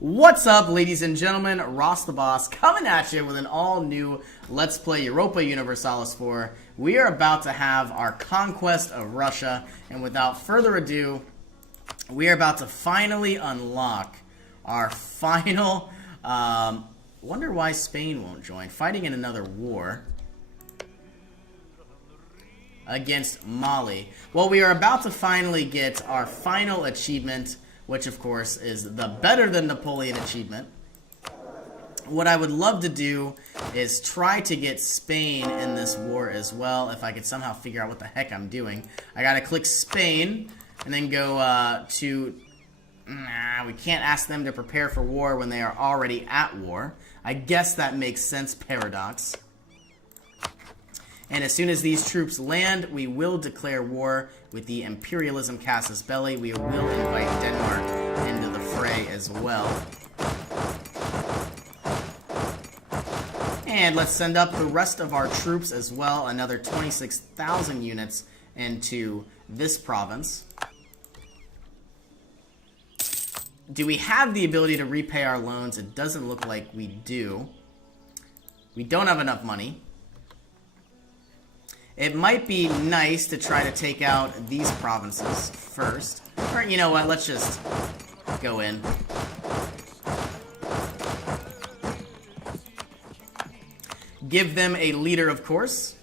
What's up, ladies and gentlemen? Ross the Boss coming at you with an all-new Let's Play Europa Universalis 4. We are about to have our conquest of Russia, and without further ado, we are about to finally unlock our final... wonder why Spain won't join. Fighting in another war against Mali. Well, we are about to finally get our final achievement, which of course is the better than Napoleon achievement. What I would love to do is try to get Spain in this war as well, if I could somehow figure out what the heck I'm doing. I gotta click Spain, and then go to... we can't ask them to prepare for war when they are already at war. I guess that makes sense, paradox. And as soon as these troops land, we will declare war with the imperialism casus belli. We will invite Denmark into the fray as well. And let's send up the rest of our troops as well. Another 26,000 units into this province. Do we have the ability to repay our loans? It doesn't look like we do. We don't have enough money. It might be nice to try to take out these provinces first. Or, you know what, let's just go in. Give them a leader, of course.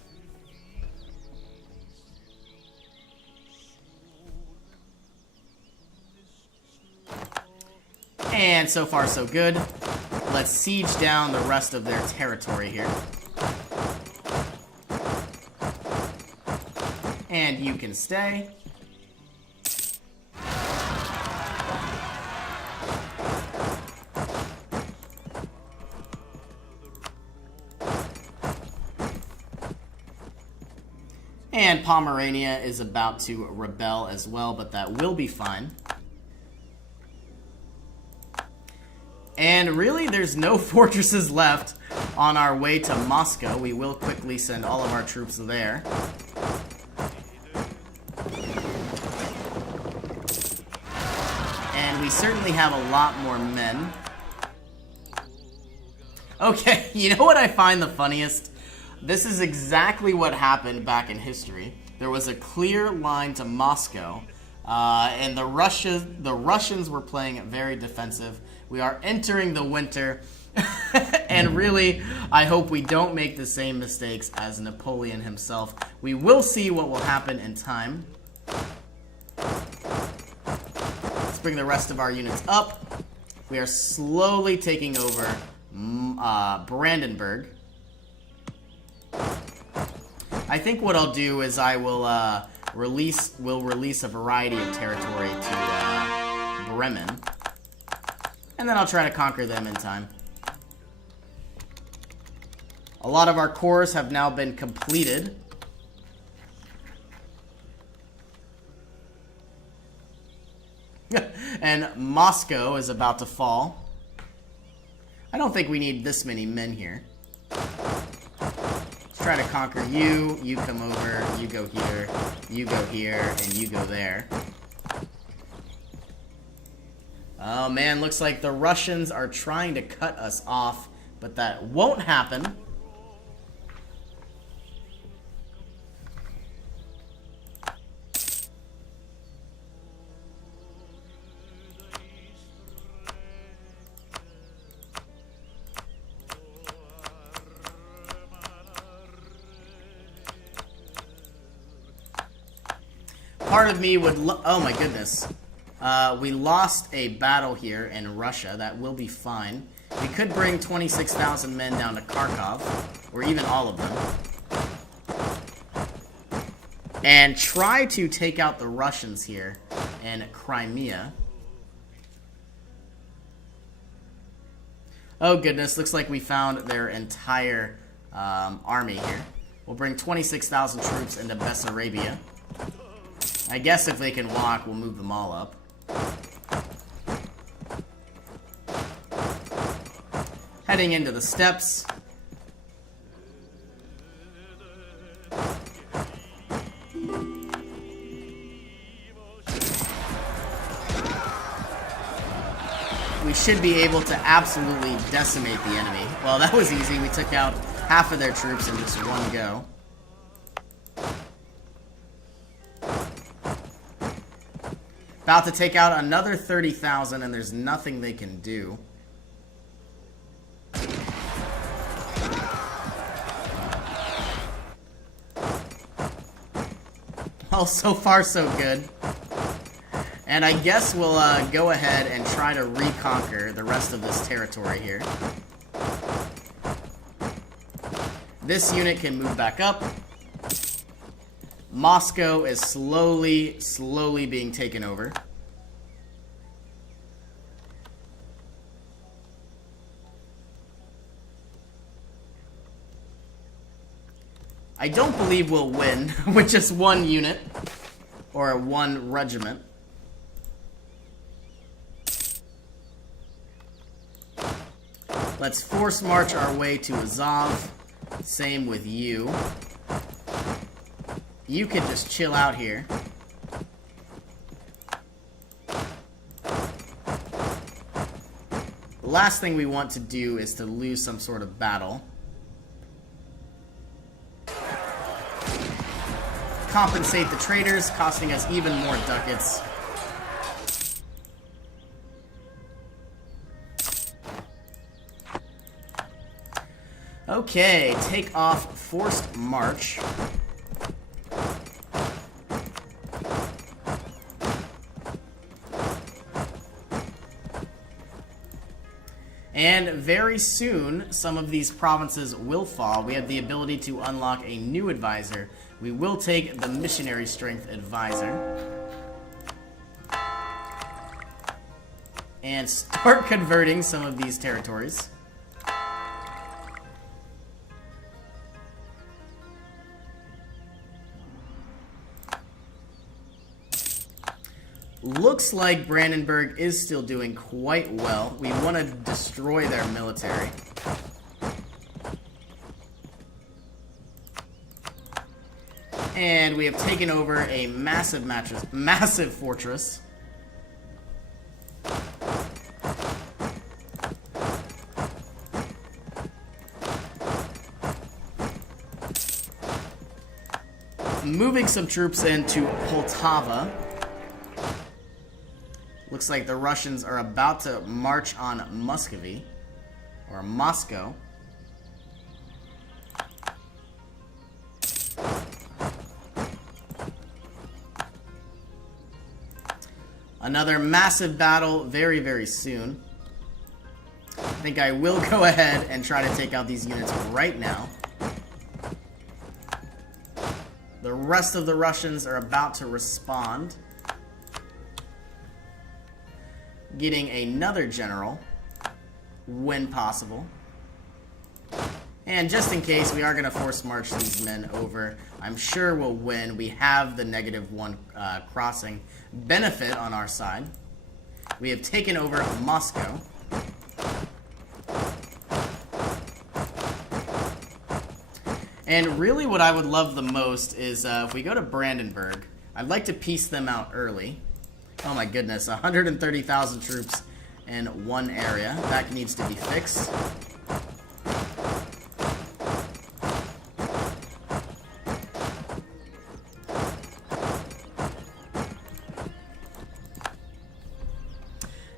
And so far, so good. Let's siege down the rest of their territory here. And you can stay. And Pomerania is about to rebel as well, but that will be fine. And really, there's no fortresses left on our way to Moscow. We will quickly send all of our troops there. And we certainly have a lot more men. Okay, you know what I find the funniest? This is exactly what happened back in history. There was a clear line to Moscow, and the Russians were playing very defensive. We are entering the winter, and really, I hope we don't make the same mistakes as Napoleon himself. We will see what will happen in time. Let's bring the rest of our units up. We are slowly taking over Brandenburg. I think what I'll do is I will release a variety of territory to Bremen. And then I'll try to conquer them in time. A lot of our cores have now been completed. And Moscow is about to fall. I don't think we need this many men here. Let's try to conquer you. You come over. You go here. You go here. And you go there. Oh man, looks like the Russians are trying to cut us off, but that won't happen. Part of me would oh my goodness. We lost a battle here in Russia. That will be fine. We could bring 26,000 men down to Kharkov, or even all of them, and try to take out the Russians here in Crimea. Oh goodness, looks like we found their entire army here. We'll bring 26,000 troops into Bessarabia. I guess if they can walk, we'll move them all up. Heading into the steppes. we should be able to absolutely decimate the enemy. Well, that was easy. We took out half of their troops in just one go. About to take out another 30,000, and there's nothing they can do. Well, so far so good. And I guess we'll go ahead and try to reconquer the rest of this territory here. This unit can move back up. Moscow is slowly being taken over. I don't believe we'll win with just one unit or one regiment. Let's force march our way to Azov. Same with you. You can just chill out here. The last thing we want to do is to lose some sort of battle. Compensate the traders, costing us even more ducats. Okay, take off forced march. And very soon, some of these provinces will fall. We have the ability to unlock a new advisor. We will take the missionary strength advisor. And start converting some of these territories. Looks like Brandenburg is still doing quite well. We want to destroy their military. And we have taken over a massive fortress. Moving some troops into Poltava. Looks like the Russians are about to march on Muscovy, or Moscow. Another massive battle very soon. I think I will go ahead and try to take out these units right now. The rest of the Russians are about to respond. Getting another general when possible. And just in case, we are going to force march these men over. I'm sure we'll win. We have the -1 crossing benefit on our side. We have taken over Moscow. And really what I would love the most is if we go to Brandenburg, I'd like to piece them out early. Oh my goodness, 130,000 troops in one area. That needs to be fixed.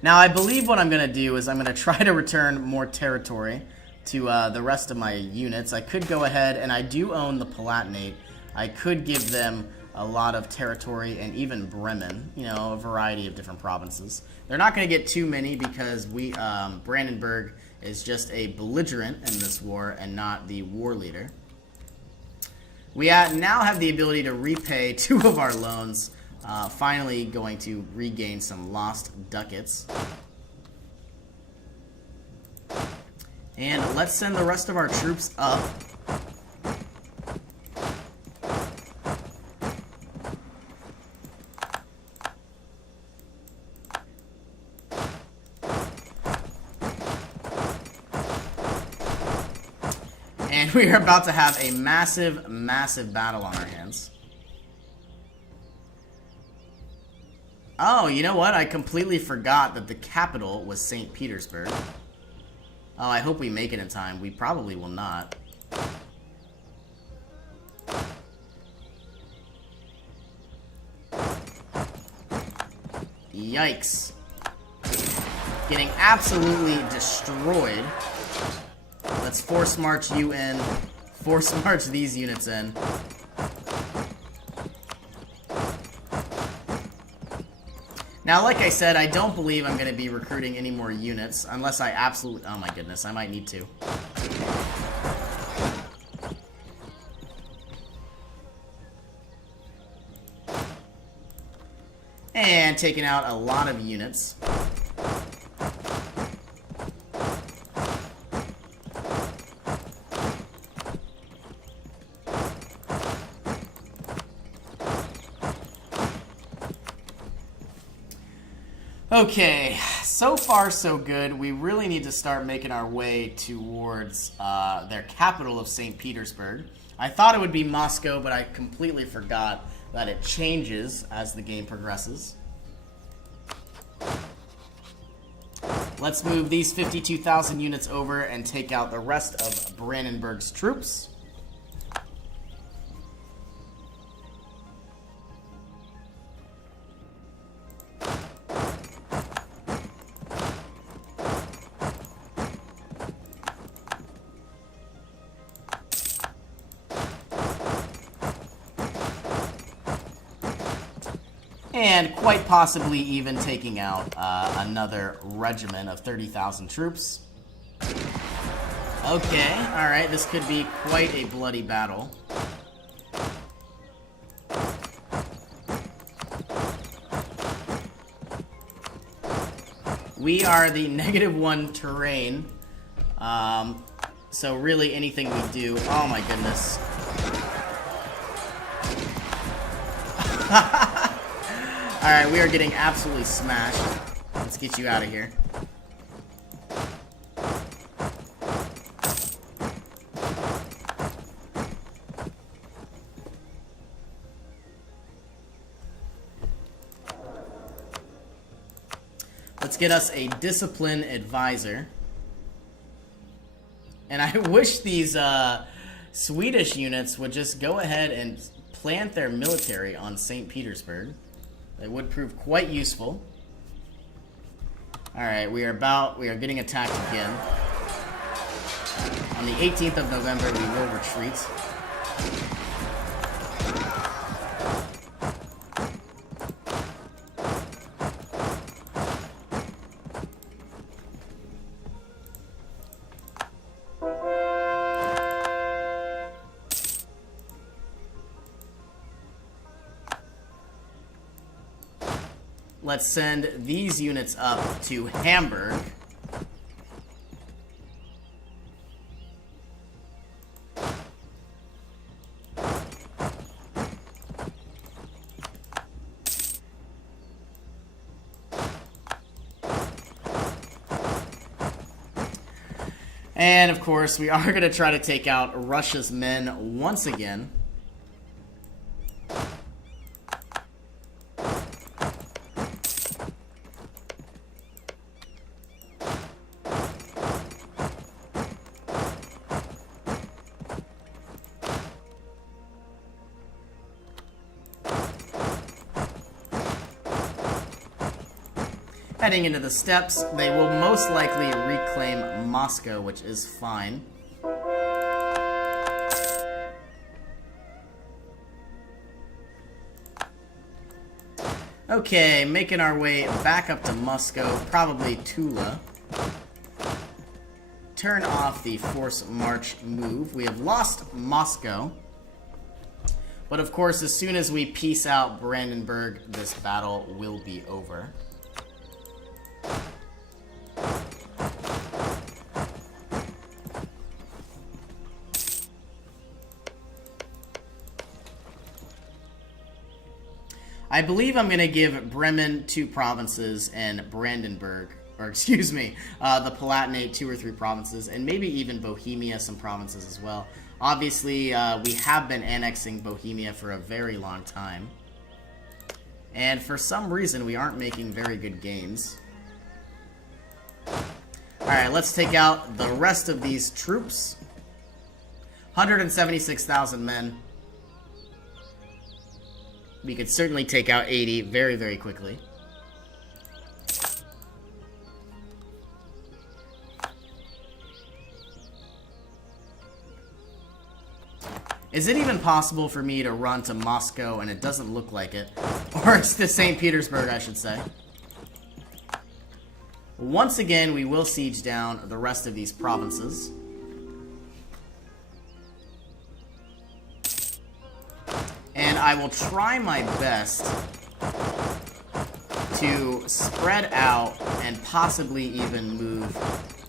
Now, I believe what I'm going to do is I'm going to try to return more territory to the rest of my units. I could go ahead, and I do own the Palatinate. I could give them a lot of territory and even Bremen, you know, a variety of different provinces. They're not going to get too many because Brandenburg is just a belligerent in this war and not the war leader. We now have the ability to repay 2 of our loans. Finally going to regain some lost ducats. And let's send the rest of our troops up. And we are about to have a massive battle on our hands. Oh, you know what? I completely forgot that the capital was St. Petersburg. Oh, I hope we make it in time. We probably will not. Yikes. Getting absolutely destroyed. Let's force march you in. Force march these units in. Now, like I said, I don't believe I'm going to be recruiting any more units, unless I absolutely... Oh my goodness, I might need to. And taking out a lot of units. Okay, so far so good. We really need to start making our way towards their capital of St. Petersburg. I thought it would be Moscow, but I completely forgot that it changes as the game progresses. Let's move these 52,000 units over and take out the rest of Brandenburg's troops. And quite possibly even taking out another regiment of 30,000 troops. Okay, alright, this could be quite a bloody battle. We are the -1 terrain, so really anything we do... Oh my goodness. Alright, we are getting absolutely smashed. Let's get you out of here. Let's get us a discipline advisor. And I wish these Swedish units would just go ahead and plant their military on St. Petersburg. It would prove quite useful. Alright, we are getting attacked again. On the 18th of November, we will retreat. Let's send these units up to Hamburg. And of course, we are going to try to take out Russia's men once again. Heading into the steppes, they will most likely reclaim Moscow, which is fine. Okay, making our way back up to Moscow, probably Tula. Turn off the force march move. We have lost Moscow. But of course, as soon as we peace out Brandenburg, this battle will be over. I believe I'm going to give Bremen 2 provinces and Brandenburg, or excuse me, the Palatinate 2 or 3 provinces, and maybe even Bohemia some provinces as well. Obviously, we have been annexing Bohemia for a very long time. And for some reason, we aren't making very good gains. Alright, let's take out the rest of these troops. 176,000 men. We could certainly take out 80 very, very quickly. Is it even possible for me to run to Moscow? And it doesn't look like it. Or it's to St. Petersburg, I should say. Once again, we will siege down the rest of these provinces. And I will try my best to spread out and possibly even move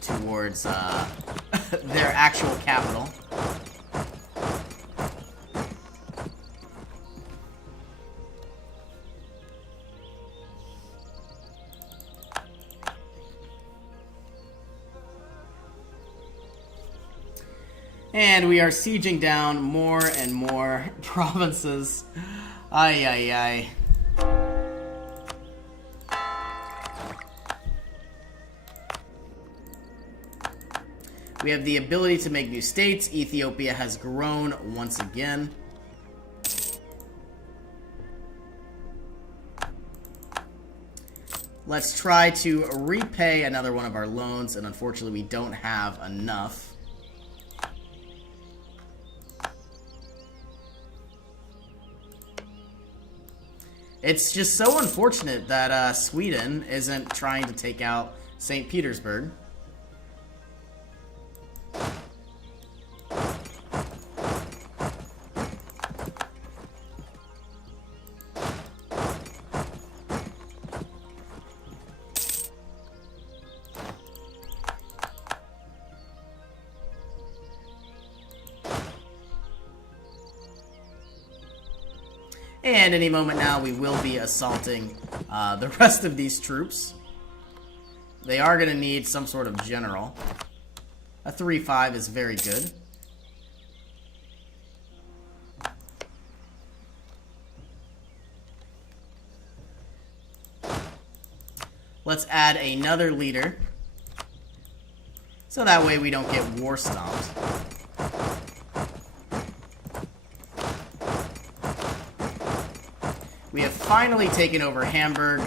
towards their actual capital. And we are sieging down more and more provinces. Ay, ay, ay. We have the ability to make new states. Ethiopia has grown once again. Let's try to repay another one of our loans, and unfortunately we don't have enough. It's just so unfortunate that Sweden isn't trying to take out St. Petersburg. And any moment now, we will be assaulting the rest of these troops. They are going to need some sort of general. A 3-5 is very good. Let's add another leader. So that way we don't get war stomped. We have finally taken over Hamburg.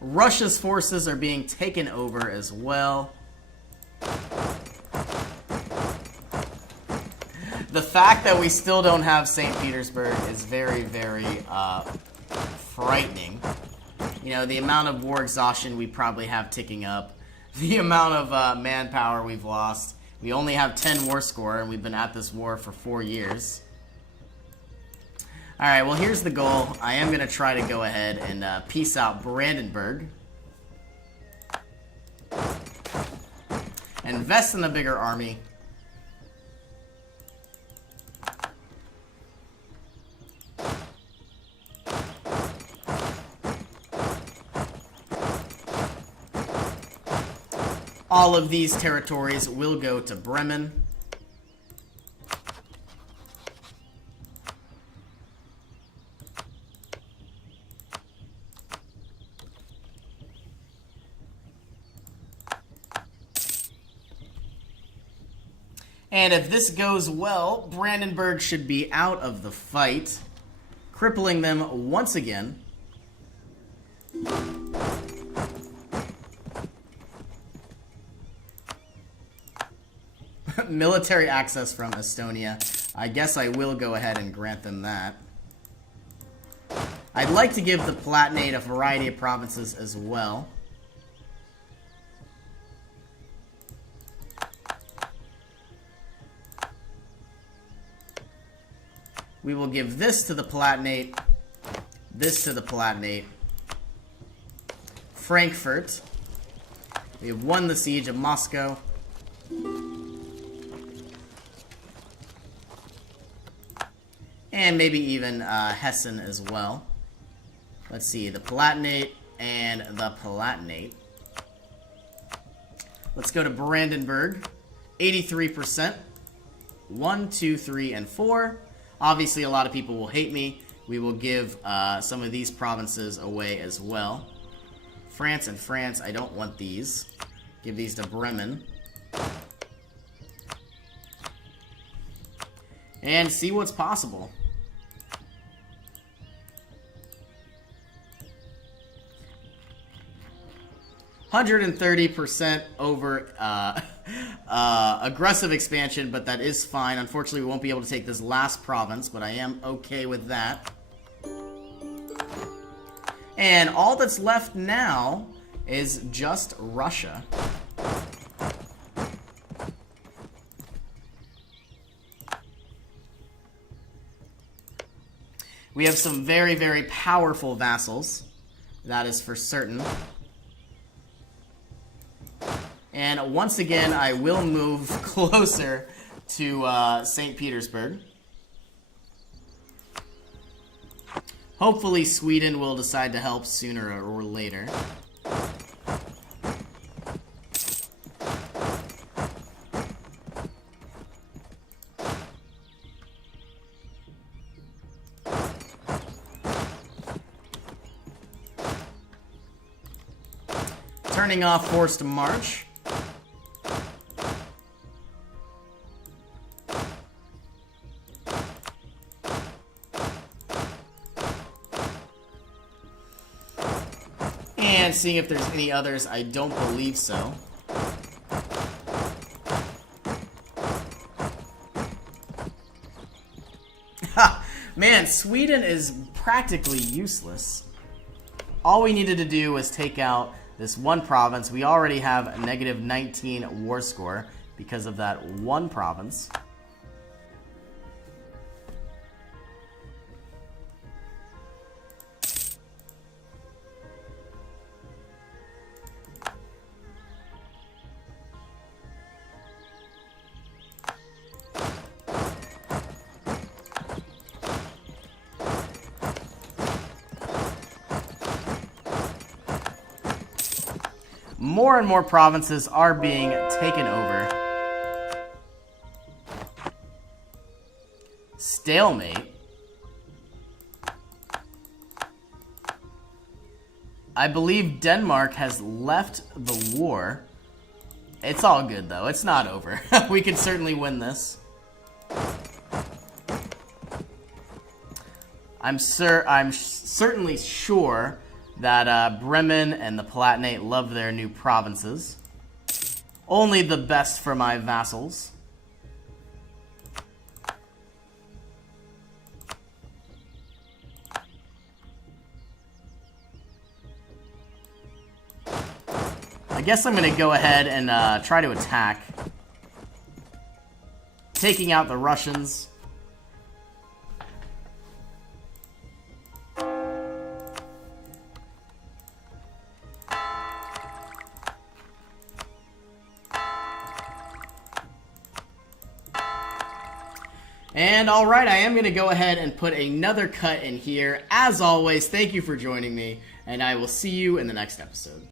Russia's forces are being taken over as well. The fact that we still don't have St. Petersburg is very, very frightening. You know, the amount of war exhaustion we probably have ticking up, the amount of manpower we've lost. We only have 10 war score, and we've been at this war for 4 years. Alright, well, here's the goal. I am going to try to go ahead and peace out Brandenburg. Invest in a bigger army. All of these territories will go to Bremen. And if this goes well, Brandenburg should be out of the fight, crippling them once again. Military access from Estonia. I guess I will go ahead and grant them that. I'd like to give the Palatinate a variety of provinces as well. We will give this to the Palatinate, this to the Palatinate. Frankfurt. We have won the siege of Moscow. and maybe even Hessen as well. Let's see, the Palatinate and the Palatinate. Let's go to Brandenburg. 83%. 1, 2, 3, and 4. Obviously, a lot of people will hate me. We will give some of these provinces away as well. France and France, I don't want these. Give these to Bremen. And see what's possible. %130% over aggressive expansion, but that is fine. Unfortunately, we won't be able to take this last province, but I am okay with that. And all that's left now is just Russia. We have some very, very powerful vassals. That is for certain. And once again, I will move closer to St. Petersburg. Hopefully Sweden will decide to help sooner or later. Turning off forced march. And seeing if there's any others. I don't believe so. Ha! Man, Sweden is practically useless. All we needed to do was take out this one province. We already have a -19 war score because of that one province. More and more provinces are being taken over. Stalemate. I believe Denmark has left the war. It's all good though. It's not over. We can certainly win this. I'm certainly sure that Bremen and the Palatinate love their new provinces. Only the best for my vassals. I guess I'm going to go ahead and try to attack. Taking out the Russians. And alright, I am going to go ahead and put another cut in here. As always, thank you for joining me, and I will see you in the next episode.